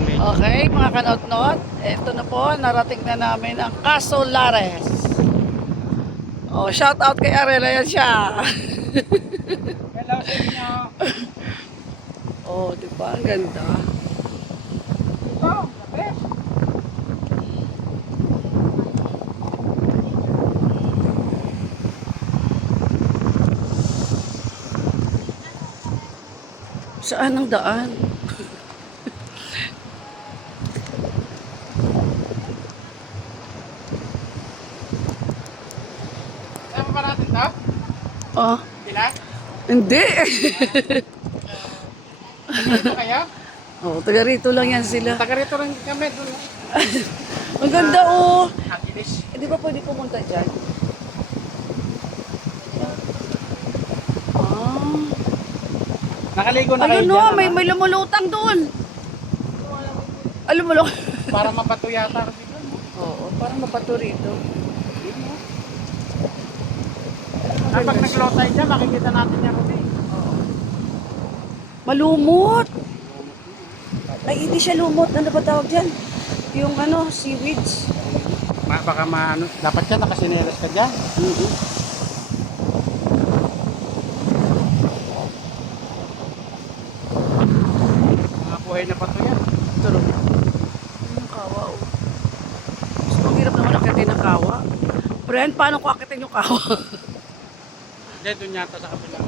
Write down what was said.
ng medyo. Okay, mga kanot-not, ito na po, narating na namin ang Casolares. Oh, shout out kay Arela, yan siya. Hello sa inyo. Oh, di ba? Ang ganda. Ito, kape. Saan ang daan? Saan ba natin to? Oh, Sila? hindi. Dito kayo? Oh, taga rito lang yan sila. Taga rito rin kami. Doon. Ang ganda, oh. Agilis. Di ba pwede pumunta dyan? Ah. Nakaligo na kayo Ayun, dyan, no, ano? may lumulutang doon. Alam mo lang. Para mapato yata kasi doon. Oo, parang mapato rito. Kapag nag-low tide dyan, makikita natin yan rin. Malumot. Ay, hindi siya lumot. Ano ba tawag dyan? Yung ano, seaweeds. Baka maano, dapat yan, nakasinelas ka dyan. Mga buhay na pato yan. Tulog. Yung kawa, oh. Gusto ang hirap naman akitin ng kawa. Friend, paano ko akitin yung kawa? Diyan, doon yata sa kabilang.